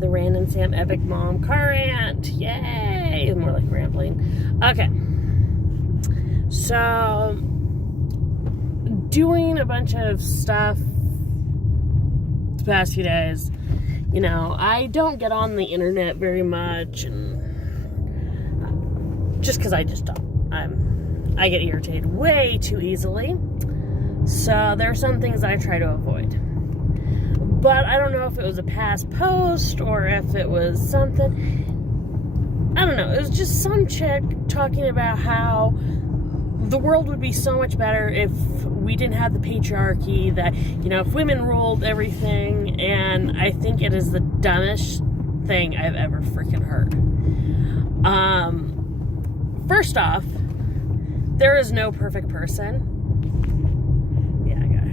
the Random Sam Epic Mom car rant. Yay! More like rambling. Okay. So, doing a bunch of stuff the past few days. You know, I don't get on the internet very much, and just because I just don't. I get irritated way too easily. So there are some things I try to avoid. But I don't know if it was a past post or if it was something. I don't know. It was just some chick talking about how the world would be so much better if we didn't have the patriarchy, that, you know, if women ruled everything. And I think it is the dumbest thing I've ever freaking heard. First off, there is no perfect person. Yeah, I got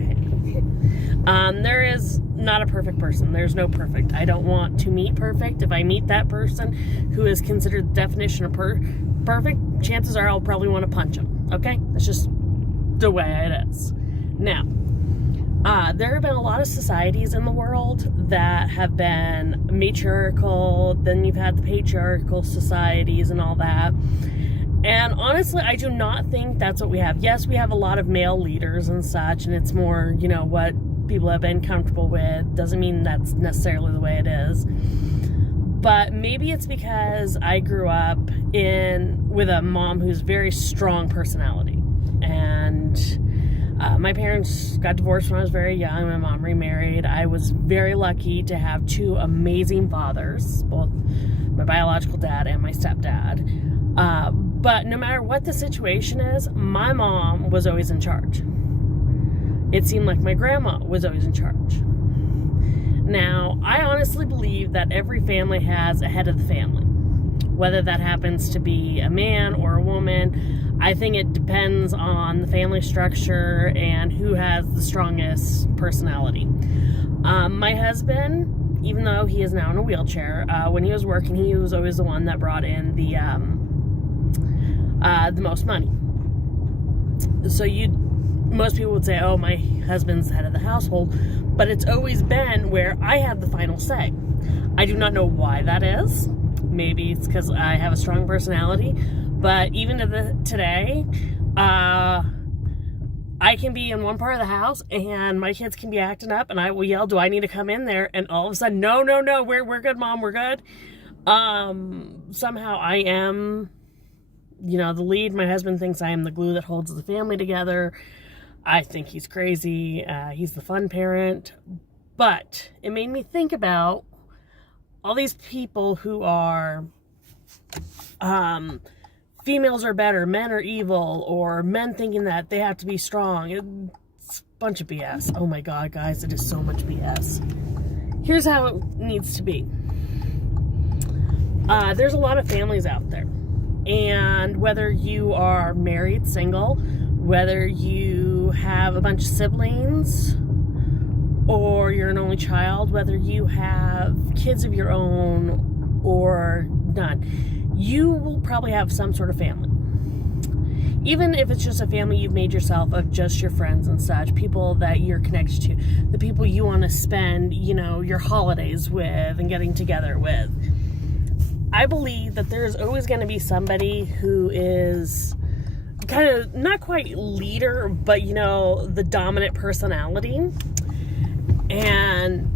it. There is not a perfect person. There's no perfect. I don't want to meet perfect. If I meet that person who is considered the definition of perfect, chances are I'll probably want to punch them. Okay? That's just the way it is. Now, there have been a lot of societies in the world that have been matriarchal. Then you've had the patriarchal societies and all that. And honestly, I do not think that's what we have. Yes, we have a lot of male leaders and such, and it's more, you know, what people have been comfortable with. Doesn't mean that's necessarily the way it is. But maybe it's because I grew up with a mom who's very strong personality. And my parents got divorced when I was very young. My mom remarried. I was very lucky to have two amazing fathers, both my biological dad and my stepdad. But no matter what the situation is, my mom was always in charge. It seemed like my grandma was always in charge. Now, I honestly believe that every family has a head of the family. Whether that happens to be a man or a woman, I think it depends on the family structure and who has the strongest personality. My husband, even though he is now in a wheelchair, when he was working, he was always the one that brought in the most money. So most people would say, oh, my husband's the head of the household, but it's always been where I have the final say. I do not know why that is. Maybe it's because I have a strong personality, but even today, I can be in one part of the house and my kids can be acting up and I will yell, do I need to come in there? And all of a sudden, no, we're good, Mom, we're good. Somehow I am, you know, the lead. My husband thinks I am the glue that holds the family together. I think he's crazy. He's the fun parent. But it made me think about all these people who are, females are better, men are evil, or men thinking that they have to be strong. It's a bunch of BS. Oh my God, guys, it is so much BS. Here's how it needs to be. There's a lot of families out there. And whether you are married, single, whether you have a bunch of siblings, or you're an only child, whether you have kids of your own or none, you will probably have some sort of family. Even if it's just a family you've made yourself of just your friends and such, people that you're connected to, the people you want to spend, you know, your holidays with and getting together with. I believe that there's always going to be somebody who is kind of not quite leader, but, you know, the dominant personality. And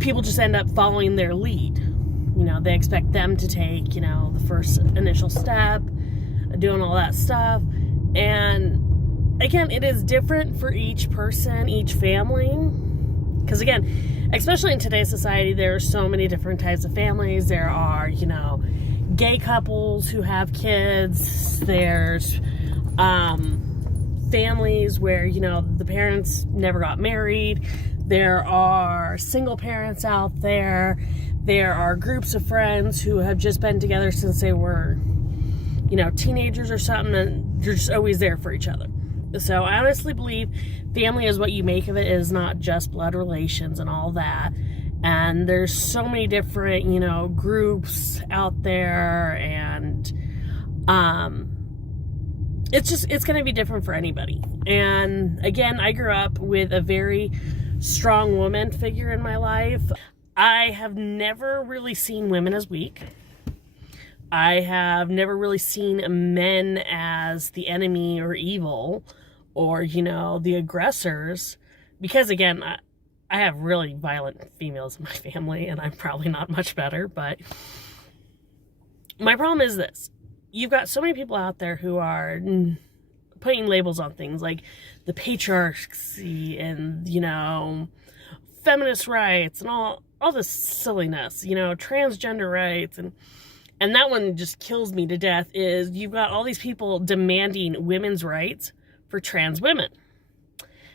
people just end up following their lead. You know, they expect them to take, you know, the first initial step, doing all that stuff. And again, it is different for each person, each family. Because again, especially in today's society, there are so many different types of families. There are, you know, gay couples who have kids. There's families where, you know, the parents never got married. There are single parents out there. There are groups of friends who have just been together since they were, you know, teenagers or something, and you're just always there for each other. So I honestly believe family is what you make of it. It is not just blood relations and all that. And there's so many different, you know, groups out there, and it's going to be different for anybody. And again, I grew up with a very strong woman figure in my life. I have never really seen women as weak. I have never really seen men as the enemy or evil or, the aggressors. Because, again, I have really violent females in my family, and I'm probably not much better. But my problem is this. You've got so many people out there who are putting labels on things like the patriarchy and, feminist rights and all this silliness, transgender rights. And that one just kills me to death is you've got all these people demanding women's rights for trans women.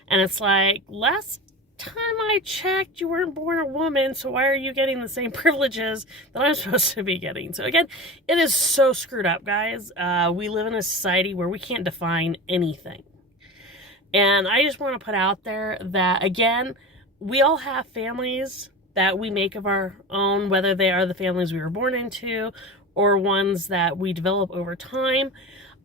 And it's like, last time I checked, you weren't born a woman, so why are you getting the same privileges that I'm supposed to be getting? So again, it is so screwed up, guys. We live in a society where we can't define anything. And I just want to put out there that, again, we all have families that we make of our own, whether they are the families we were born into or ones that we develop over time.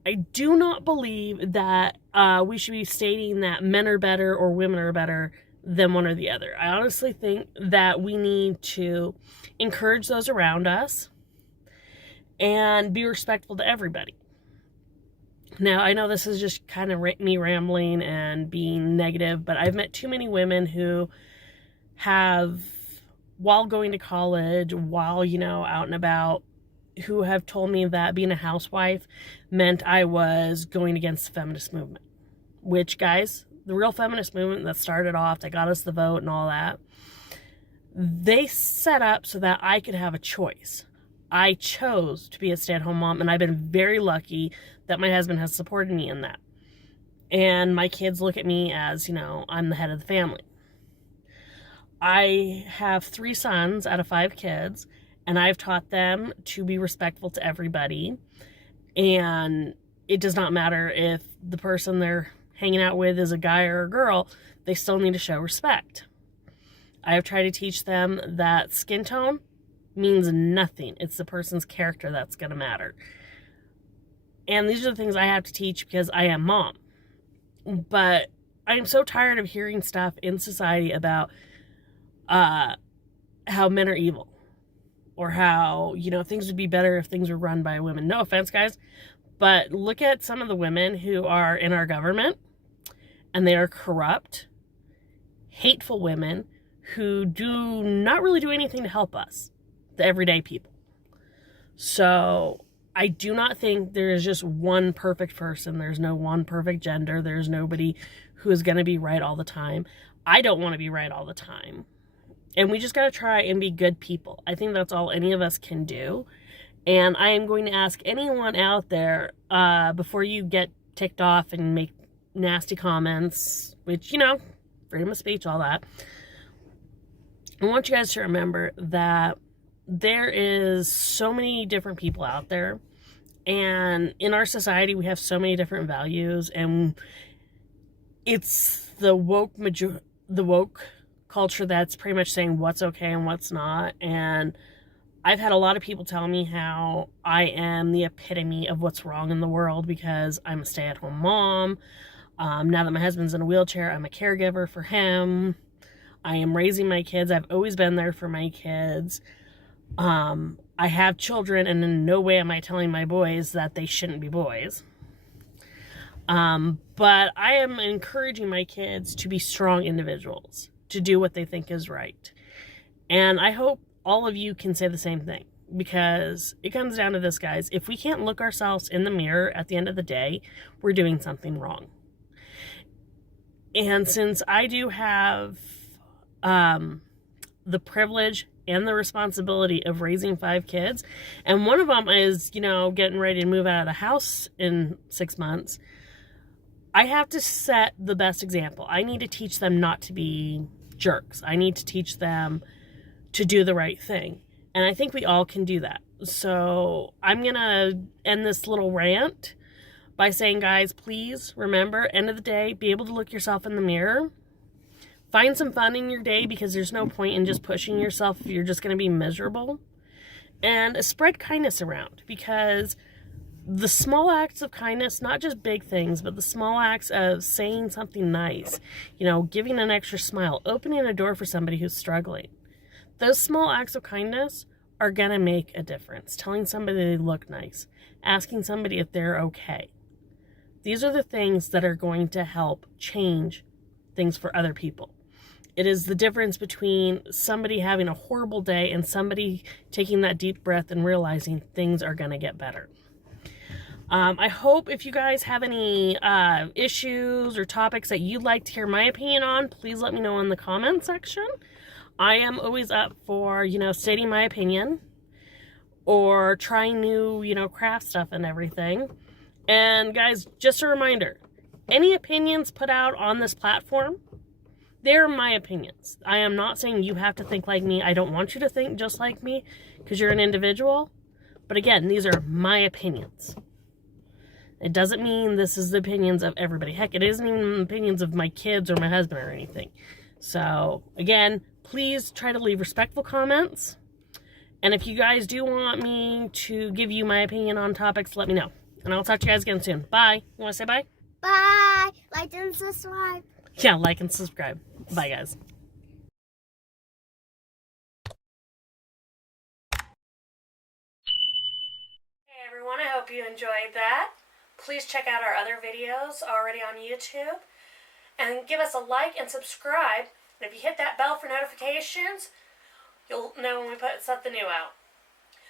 I do not believe that we should be stating that men are better or women are better than one or the other. I honestly think that we need to encourage those around us and be respectful to everybody. Now, I know this is just kind of me rambling and being negative, but I've met too many women who have, while going to college, while, out and about, who have told me that being a housewife meant I was going against the feminist movement. Which, guys, the real feminist movement that started off, that got us the vote and all that, they set up so that I could have a choice. I chose to be a stay-at-home mom, and I've been very lucky that my husband has supported me in that. And my kids look at me as, I'm the head of the family. I have 3 sons out of 5 kids, and I've taught them to be respectful to everybody. And it does not matter if the person they're hanging out with is a guy or a girl, they still need to show respect. I have tried to teach them that skin tone means nothing. It's the person's character that's going to matter. And these are the things I have to teach because I am mom. But I am so tired of hearing stuff in society about how men are evil. Or how, things would be better if things were run by women. No offense, guys. But look at some of the women who are in our government. And they are corrupt, hateful women who do not really do anything to help us, the everyday people. So I do not think there is just one perfect person. There's no one perfect gender. There's nobody who is going to be right all the time. I don't want to be right all the time. And we just got to try and be good people. I think that's all any of us can do. And I am going to ask anyone out there, before you get ticked off and make nasty comments, which, freedom of speech, all that. I want you guys to remember that there is so many different people out there. And in our society, we have so many different values. And it's the woke culture that's pretty much saying what's okay and what's not. And I've had a lot of people tell me how I am the epitome of what's wrong in the world because I'm a stay-at-home mom. Now that my husband's in a wheelchair, I'm a caregiver for him. I am raising my kids. I've always been there for my kids. I have children, and in no way am I telling my boys that they shouldn't be boys. But I am encouraging my kids to be strong individuals, to do what they think is right. And I hope all of you can say the same thing, because it comes down to this, guys. If we can't look ourselves in the mirror at the end of the day, we're doing something wrong. And since I do have the privilege and the responsibility of raising 5 kids, and one of them is, getting ready to move out of the house in 6 months, I have to set the best example. I need to teach them not to be jerks. I need to teach them to do the right thing. And I think we all can do that. So I'm going to end this little rant by saying, guys, please remember, end of the day, be able to look yourself in the mirror. Find some fun in your day, because there's no point in just pushing yourself if you're just going to be miserable. And spread kindness around, because the small acts of kindness, not just big things, but the small acts of saying something nice, giving an extra smile, opening a door for somebody who's struggling. Those small acts of kindness are going to make a difference. Telling somebody they look nice, asking somebody if they're okay. These are the things that are going to help change things for other people. It is the difference between somebody having a horrible day and somebody taking that deep breath and realizing things are going to get better. I hope if you guys have any issues or topics that you'd like to hear my opinion on, please let me know in the comment section. I am always up for, stating my opinion or trying new, craft stuff and everything. And guys, just a reminder, any opinions put out on this platform, they're my opinions. I am not saying you have to think like me. I don't want you to think just like me because you're an individual. But again, these are my opinions. It doesn't mean this is the opinions of everybody. Heck, it isn't even the opinions of my kids or my husband or anything. So, again, please try to leave respectful comments. And if you guys do want me to give you my opinion on topics, let me know. And I'll talk to you guys again soon. Bye. You want to say bye? Bye. Like and subscribe. Yeah, like and subscribe. Bye, guys. Hey, everyone. I hope you enjoyed that. Please check out our other videos already on YouTube. And give us a like and subscribe. And if you hit that bell for notifications, you'll know when we put something new out.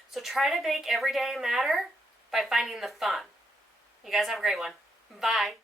So try to make every day matter by finding the fun. You guys have a great one. Bye.